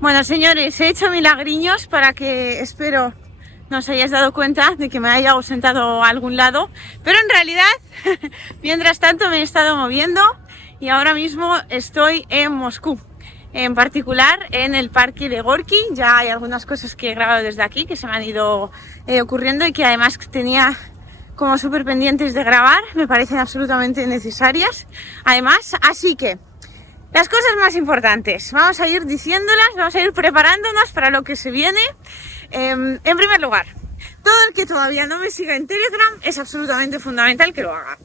Bueno, señores, he hecho milagriños para que, espero, no os hayáis dado cuenta de que me haya ausentado a algún lado, pero en realidad, mientras tanto me he estado moviendo y ahora mismo estoy en Moscú, en particular en el parque de Gorki. Ya hay algunas cosas que he grabado desde aquí que se me han ido ocurriendo y que además tenía como súper pendientes de grabar, me parecen absolutamente necesarias, además, así que las cosas más importantes, vamos a ir diciéndolas, vamos a ir preparándonos para lo que se viene. En primer lugar, todo el que todavía no me siga en Telegram es absolutamente fundamental que lo haga.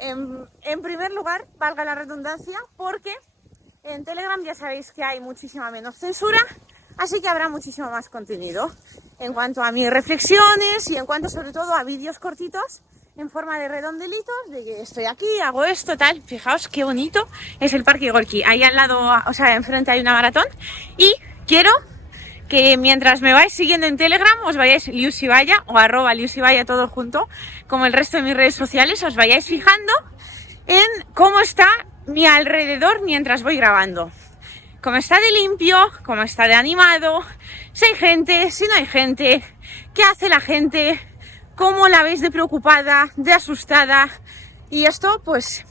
En primer lugar, valga la redundancia, porque en Telegram ya sabéis que hay muchísima menos censura, así que habrá muchísimo más contenido en cuanto a mis reflexiones y en cuanto sobre todo a vídeos cortitos en forma de redondelitos, de que estoy aquí, hago esto, tal. Fijaos qué bonito es el Parque Gorki. Ahí al lado, o sea, enfrente hay una maratón. Y quiero que mientras me vais siguiendo en Telegram, os vayáis liusibaya o @liusibaya todo junto, como el resto de mis redes sociales, os vayáis fijando en cómo está mi alrededor mientras voy grabando. Cómo está de limpio, cómo está de animado, si hay gente, si no hay gente, qué hace la gente, cómo la veis de preocupada, de asustada. Y esto pues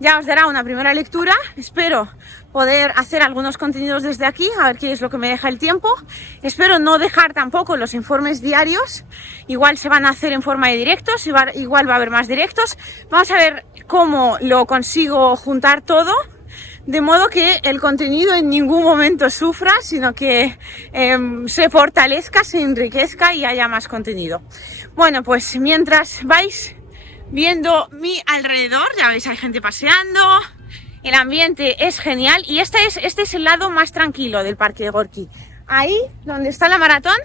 ya os dará una primera lectura. Espero poder hacer algunos contenidos desde aquí, a ver qué es lo que me deja el tiempo. Espero no dejar tampoco los informes diarios, igual se van a hacer en forma de directos, igual va a haber más directos. Vamos a ver cómo lo consigo juntar todo, de modo que el contenido en ningún momento sufra, sino que se fortalezca, se enriquezca y haya más contenido. Bueno, pues mientras vais viendo mi alrededor, ya veis, hay gente paseando, el ambiente es genial y este es el lado más tranquilo del Parque de Gorki. Ahí, donde está la maratón,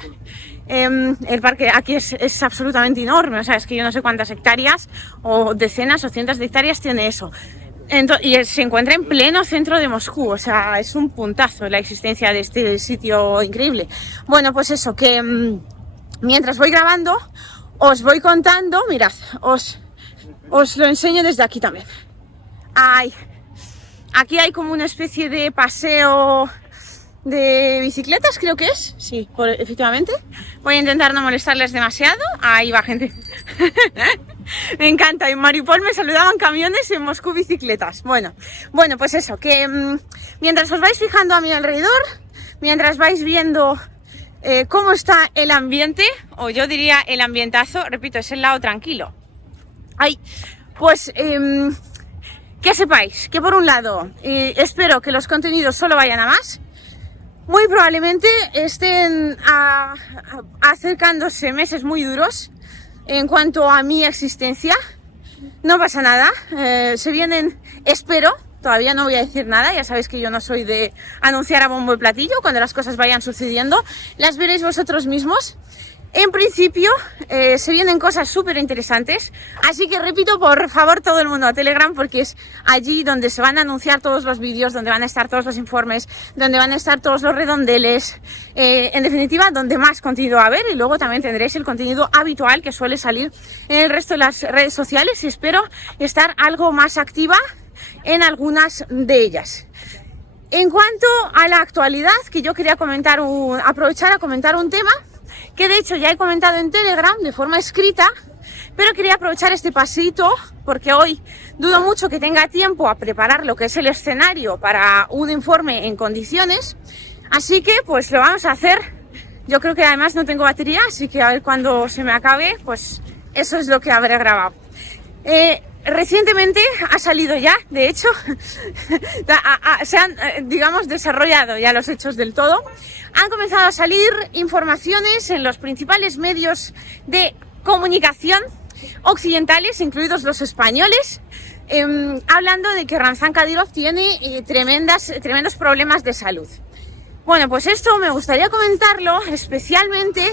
el parque aquí es absolutamente enorme, o sea, es que yo no sé cuántas hectáreas o decenas o cientos de hectáreas tiene eso. Y se encuentra en pleno centro de Moscú, o sea, es un puntazo la existencia de este sitio increíble. Bueno, pues eso, que mientras voy grabando, os voy contando, mirad, os lo enseño desde aquí también. Aquí hay como una especie de paseo de bicicletas, creo que es, sí, efectivamente. Voy a intentar no molestarles demasiado. Ahí va gente. Me encanta, en Mariupol me saludaban camiones y en Moscú bicicletas. Bueno, pues eso, que mientras os vais fijando a mi alrededor, mientras vais viendo cómo está el ambiente, o yo diría el ambientazo, repito, es el lado tranquilo. Pues que sepáis que por un lado espero que los contenidos solo vayan a más. Muy probablemente estén acercándose meses muy duros en cuanto a mi existencia. No pasa nada, se vienen, espero, todavía no voy a decir nada, ya sabéis que yo no soy de anunciar a bombo y platillo. Cuando las cosas vayan sucediendo, las veréis vosotros mismos. En principio, se vienen cosas súper interesantes, así que repito, por favor, todo el mundo a Telegram, porque es allí donde se van a anunciar todos los vídeos, donde van a estar todos los informes, donde van a estar todos los redondeles, en definitiva, donde más contenido va a haber. Y luego también tendréis el contenido habitual que suele salir en el resto de las redes sociales, y espero estar algo más activa en algunas de ellas. En cuanto a la actualidad, que yo quería aprovechar a comentar un tema que de hecho ya he comentado en Telegram de forma escrita, pero quería aprovechar este paseíto porque hoy dudo mucho que tenga tiempo a preparar lo que es el escenario para un informe en condiciones, así que pues lo vamos a hacer. Yo creo que además no tengo batería, así que a ver cuando se me acabe, pues eso es lo que habré grabado. Recientemente ha salido ya, de hecho, se han, digamos, desarrollado ya los hechos del todo. Han comenzado a salir informaciones en los principales medios de comunicación occidentales, incluidos los españoles, hablando de que Ramzan Kadyrov tiene tremendos problemas de salud. Bueno, pues esto me gustaría comentarlo especialmente,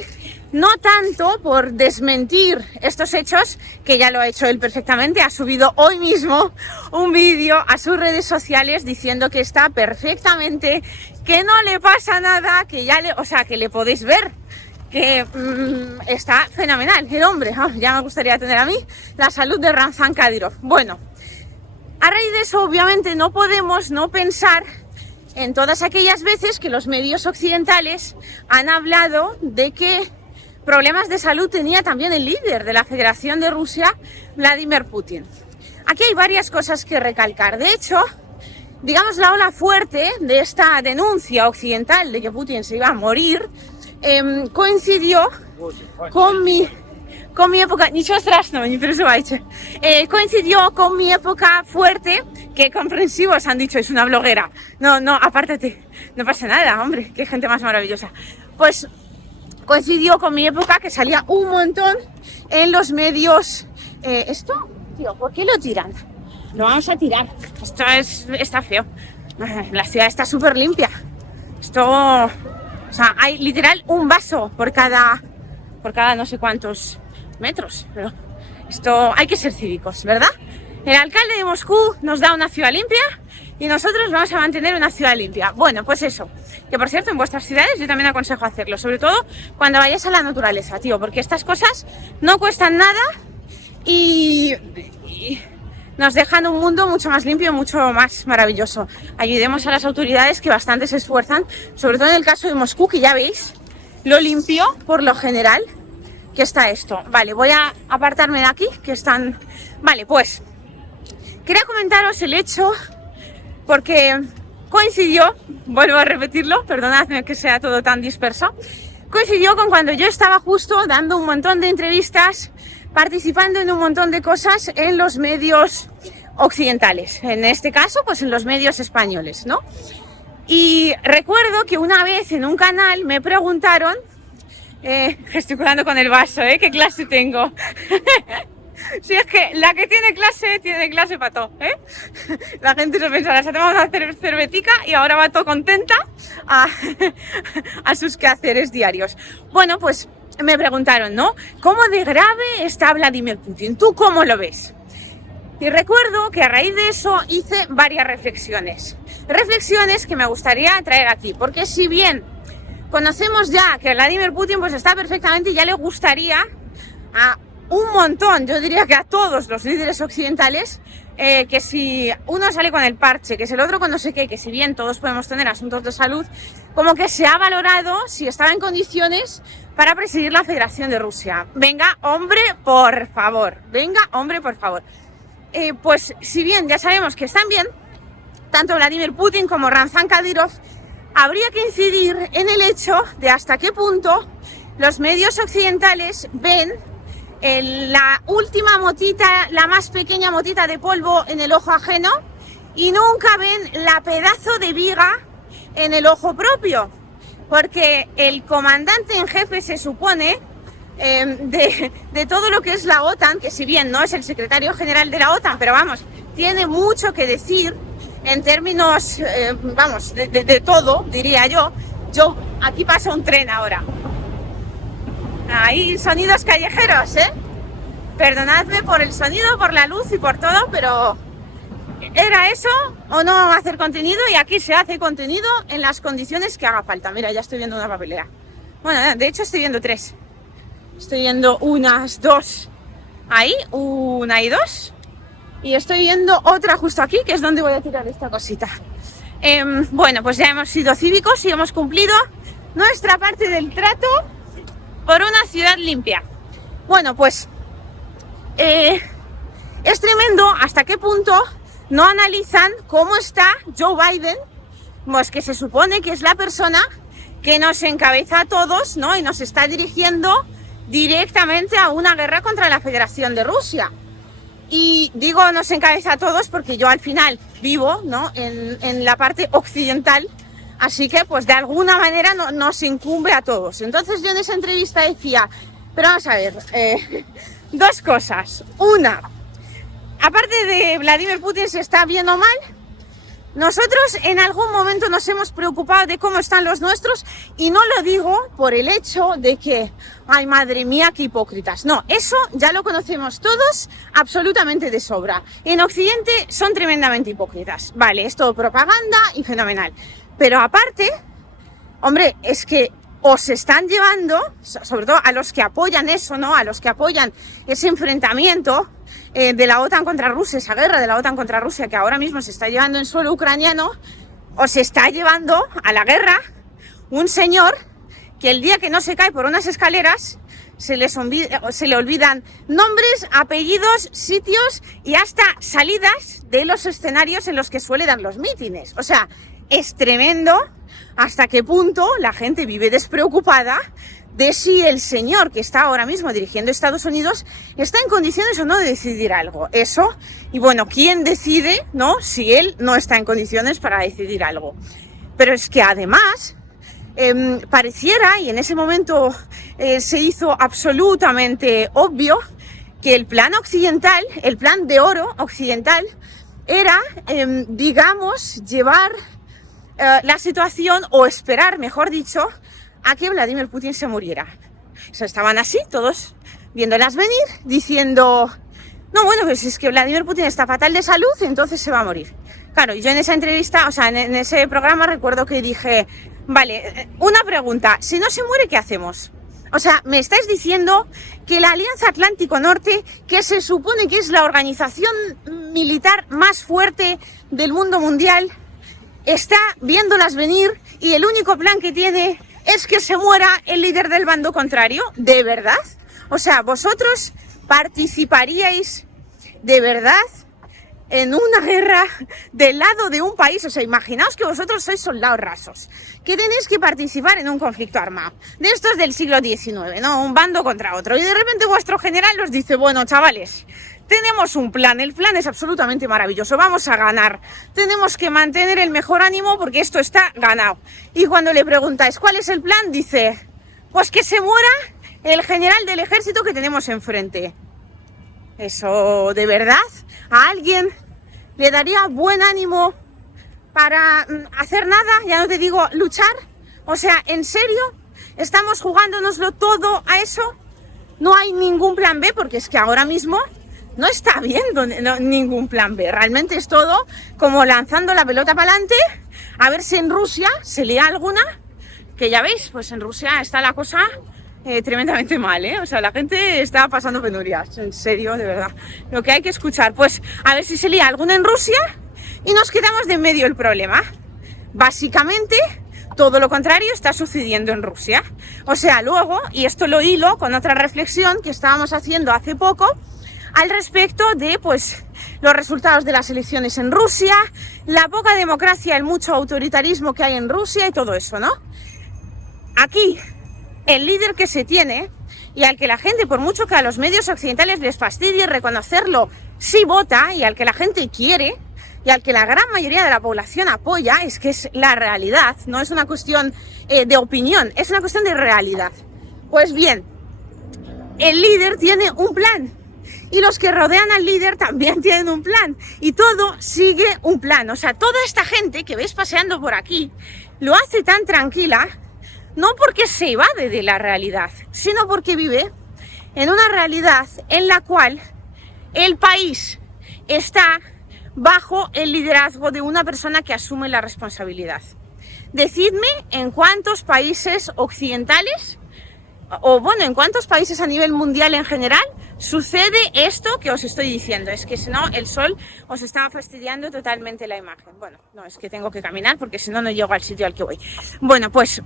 no tanto por desmentir estos hechos, que ya lo ha hecho él perfectamente, ha subido hoy mismo un vídeo a sus redes sociales diciendo que está perfectamente, que no le pasa nada, que que le podéis ver, que está fenomenal el hombre. Ya me gustaría tener a mí la salud de Ramzan Kadyrov. Bueno, a raíz de eso obviamente no podemos no pensar en todas aquellas veces que los medios occidentales han hablado de que problemas de salud tenía también el líder de la Federación de Rusia, Vladimir Putin. Aquí hay varias cosas que recalcar. De hecho, digamos, la ola fuerte de esta denuncia occidental de que Putin se iba a morir coincidió con mi época, coincidió con mi época fuerte, que comprensivos han dicho, es una bloguera. No, apártate, no pasa nada, hombre, qué gente más maravillosa. Pues coincidió con mi época que salía un montón en los medios. Esto, tío, ¿por qué lo tiran? Lo vamos a tirar. Esto está feo. La ciudad está súper limpia. Esto, o sea, hay literal un vaso por cada no sé cuántos metros. Pero esto hay que ser cívicos, ¿verdad? El alcalde de Moscú nos da una ciudad limpia y nosotros vamos a mantener una ciudad limpia. Bueno, pues eso. Que por cierto, en vuestras ciudades yo también aconsejo hacerlo. Sobre todo cuando vayáis a la naturaleza, tío. Porque estas cosas no cuestan nada y nos dejan un mundo mucho más limpio, mucho más maravilloso. Ayudemos a las autoridades que bastante se esfuerzan, sobre todo en el caso de Moscú, que ya veis lo limpio, por lo general, que está esto. Vale, voy a apartarme de aquí, que están... Vale, pues, quería comentaros el hecho, porque coincidió, vuelvo a repetirlo, perdonadme que sea todo tan disperso, coincidió con cuando yo estaba justo dando un montón de entrevistas, participando en un montón de cosas en los medios occidentales, en este caso pues en los medios españoles, ¿no? Y recuerdo que una vez en un canal me preguntaron, gesticulando con el vaso, ¿qué clase tengo? Si es que la que tiene clase para todo, La gente se pensará, se ha tomado una cervetica y ahora va todo contenta a sus quehaceres diarios. Bueno, pues me preguntaron, ¿no? ¿Cómo de grave está Vladimir Putin? ¿Tú cómo lo ves? Y recuerdo que a raíz de eso hice varias reflexiones. Reflexiones que me gustaría traer aquí, porque si bien conocemos ya que Vladimir Putin pues está perfectamente y ya le gustaría a un montón, yo diría que a todos los líderes occidentales, que si uno sale con el parche, que si el otro con no sé qué, que si bien todos podemos tener asuntos de salud, como que se ha valorado si estaba en condiciones para presidir la Federación de Rusia. Venga, hombre, por favor. Venga, hombre, por favor. Pues si bien ya sabemos que están bien, tanto Vladimir Putin como Ramzan Kadyrov, habría que incidir en el hecho de hasta qué punto los medios occidentales ven la última motita, la más pequeña motita de polvo en el ojo ajeno y nunca ven la pedazo de viga en el ojo propio. Porque el comandante en jefe se supone de todo lo que es la OTAN, que si bien no es el secretario general de la OTAN, pero vamos, tiene mucho que decir en términos, vamos, de todo, diría yo. Aquí pasa un tren ahora. Hay sonidos callejeros, Perdonadme por el sonido, por la luz y por todo, pero ¿era eso o no hacer contenido? Y aquí se hace contenido en las condiciones que haga falta. Mira, ya estoy viendo una papelera. Bueno, de hecho estoy viendo tres. Estoy viendo unas dos ahí, una y dos. Y estoy viendo otra justo aquí, que es donde voy a tirar esta cosita. Bueno, pues ya hemos sido cívicos y hemos cumplido nuestra parte del trato por una ciudad limpia. Bueno, pues es tremendo hasta qué punto no analizan cómo está Joe Biden, pues que se supone que es la persona que nos encabeza a todos, ¿no? Y nos está dirigiendo directamente a una guerra contra la Federación de Rusia. Y digo nos encabeza a todos porque yo al final vivo, ¿no? en la parte occidental, así que pues de alguna manera nos incumbe a todos. Entonces yo en esa entrevista decía, pero vamos a ver, dos cosas. Una, aparte de Vladimir Putin si está bien o mal, nosotros en algún momento nos hemos preocupado de cómo están los nuestros, y no lo digo por el hecho de que, ay madre mía, qué hipócritas. No, eso ya lo conocemos todos absolutamente de sobra. En Occidente son tremendamente hipócritas. Vale, es todo propaganda y fenomenal. Pero aparte, hombre, es que os están llevando, sobre todo a los que apoyan eso, ¿no? A los que apoyan ese enfrentamiento de la OTAN contra Rusia, esa guerra de la OTAN contra Rusia que ahora mismo se está llevando en suelo ucraniano, os está llevando a la guerra un señor que el día que no se cae por unas escaleras se le olvidan nombres, apellidos, sitios y hasta salidas de los escenarios en los que suele dar los mítines. O sea, es tremendo hasta qué punto la gente vive despreocupada de si el señor que está ahora mismo dirigiendo Estados Unidos está en condiciones o no de decidir algo. Eso, y bueno, ¿quién decide, no? Si él no está en condiciones para decidir algo. Pero es que además pareciera, y en ese momento se hizo absolutamente obvio, que el plan occidental, el plan de oro occidental, era, digamos, llevar la situación, o esperar, mejor dicho, a que Vladimir Putin se muriera. O sea, estaban así, todos viéndolas venir, diciendo, no, bueno, pues es que Vladimir Putin está fatal de salud, entonces se va a morir. Claro, y yo en esa entrevista, o sea, en ese programa recuerdo que dije, vale, una pregunta, si no se muere, ¿qué hacemos? O sea, me estáis diciendo que la Alianza Atlántico Norte, que se supone que es la organización militar más fuerte del mundo mundial, está viéndolas venir y el único plan que tiene es que se muera el líder del bando contrario. ¿De verdad? O sea, ¿vosotros participaríais de verdad en una guerra del lado de un país? O sea, imaginaos que vosotros sois soldados rasos, que tenéis que participar en un conflicto armado, de estos del siglo XIX, ¿no? Un bando contra otro, y de repente vuestro general os dice, bueno, chavales, tenemos un plan, el plan es absolutamente maravilloso, vamos a ganar, tenemos que mantener el mejor ánimo porque esto está ganado. Y cuando le preguntáis cuál es el plan, dice, pues que se muera el general del ejército que tenemos enfrente. ¿Eso de verdad a alguien le daría buen ánimo para hacer nada? Ya no te digo luchar. O sea, ¿en serio? ¿Estamos jugándonoslo todo a eso? No hay ningún plan B, porque es que ahora mismo no está habiendo ningún plan B. Realmente es todo como lanzando la pelota para adelante, a ver si en Rusia se lía alguna, que ya veis, pues en Rusia está la cosa tremendamente mal, ¿eh? O sea, la gente está pasando penurias, en serio, de verdad. Lo que hay que escuchar, pues a ver si se lía alguna en Rusia y nos quedamos de en medio el problema. Básicamente, todo lo contrario está sucediendo en Rusia. O sea, luego, y esto lo hilo con otra reflexión que estábamos haciendo hace poco, al respecto de, pues, los resultados de las elecciones en Rusia, la poca democracia, el mucho autoritarismo que hay en Rusia y todo eso, ¿no? Aquí, el líder que se tiene, y al que la gente, por mucho que a los medios occidentales les fastidie reconocerlo, sí vota, y al que la gente quiere, y al que la gran mayoría de la población apoya, es que es la realidad, no es una cuestión de opinión, es una cuestión de realidad. Pues bien, el líder tiene un plan, y los que rodean al líder también tienen un plan, y todo sigue un plan. O sea, toda esta gente que veis paseando por aquí lo hace tan tranquila, no porque se evade de la realidad, sino porque vive en una realidad en la cual el país está bajo el liderazgo de una persona que asume la responsabilidad. Decidme en cuántos países occidentales, o bueno, en cuántos países a nivel mundial en general, sucede esto que os estoy diciendo. Es que si no, el sol os está fastidiando totalmente la imagen. Bueno, no, es que tengo que caminar porque si no, no llego al sitio al que voy. Bueno, pues,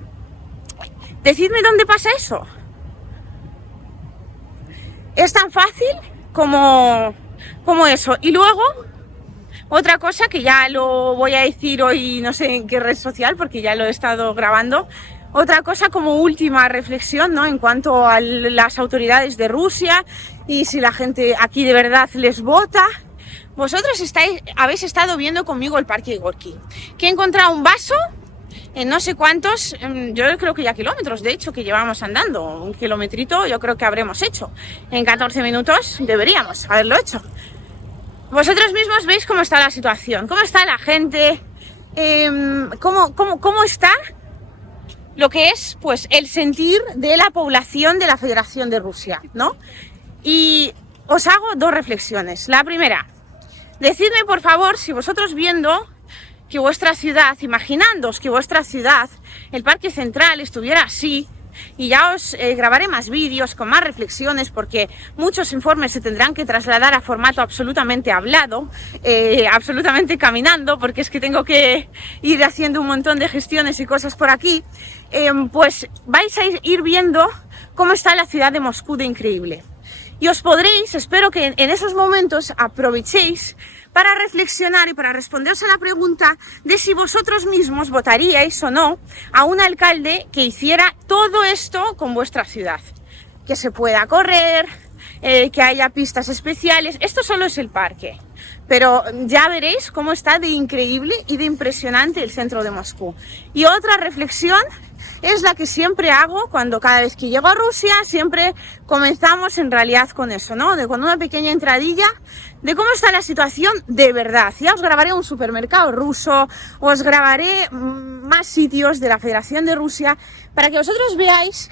decidme dónde pasa eso. Es tan fácil como eso. Y luego, otra cosa que ya lo voy a decir hoy, no sé en qué red social, porque ya lo he estado grabando. Otra cosa como última reflexión, ¿no? En cuanto a las autoridades de Rusia y si la gente aquí de verdad les vota. Vosotros habéis estado viendo conmigo el Parque Gorki, que he encontrado un vaso en no sé cuántos, yo creo que ya kilómetros, de hecho, que llevamos andando. Un kilometrito yo creo que habremos hecho. En 14 minutos deberíamos haberlo hecho. Vosotros mismos veis cómo está la situación, cómo está la gente, cómo está lo que es, pues, el sentir de la población de la Federación de Rusia, ¿no? Y os hago dos reflexiones. La primera, decidme por favor si vosotros viendo que vuestra ciudad, imaginándoos que vuestra ciudad, el Parque Central, estuviera así, y ya os grabaré más vídeos con más reflexiones, porque muchos informes se tendrán que trasladar a formato absolutamente hablado, absolutamente caminando, porque es que tengo que ir haciendo un montón de gestiones y cosas por aquí. Pues vais a ir viendo cómo está la ciudad de Moscú de increíble. Y os podréis, espero que en esos momentos aprovechéis para reflexionar y para responderos a la pregunta de si vosotros mismos votaríais o no a un alcalde que hiciera todo esto con vuestra ciudad. Que se pueda correr, que haya pistas especiales. Esto solo es el parque, pero ya veréis cómo está de increíble y de impresionante el centro de Moscú. Y otra reflexión es la que siempre hago cada vez que llego a Rusia. Siempre comenzamos en realidad con eso, ¿no? Con una pequeña entradilla de cómo está la situación de verdad. Ya os grabaré un supermercado ruso, os grabaré más sitios de la Federación de Rusia para que vosotros veáis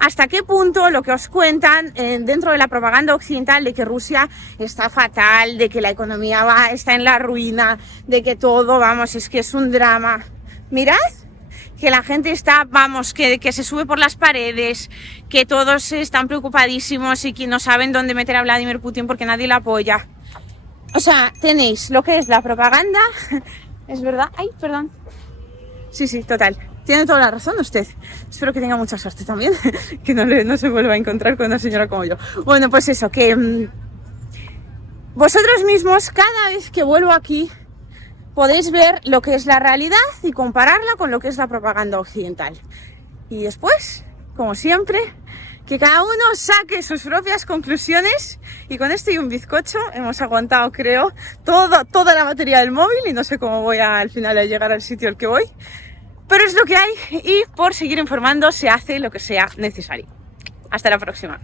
hasta qué punto lo que os cuentan dentro de la propaganda occidental de que Rusia está fatal, de que la economía está en la ruina, de que todo, vamos, es que es un drama. Mirad que la gente está, que se sube por las paredes, que todos están preocupadísimos y que no saben dónde meter a Vladimir Putin porque nadie la apoya. O sea, tenéis lo que es la propaganda. Es verdad. Ay, perdón. Sí, total. Tiene toda la razón usted. Espero que tenga mucha suerte también, que no se vuelva a encontrar con una señora como yo. Bueno, pues eso, que vosotros mismos, cada vez que vuelvo aquí, podéis ver lo que es la realidad y compararla con lo que es la propaganda occidental. Y después, como siempre, que cada uno saque sus propias conclusiones. Y con esto y un bizcocho hemos aguantado, creo, toda la batería del móvil, y no sé cómo voy al final a llegar al sitio al que voy. Pero es lo que hay, y por seguir informando se hace lo que sea necesario. Hasta la próxima.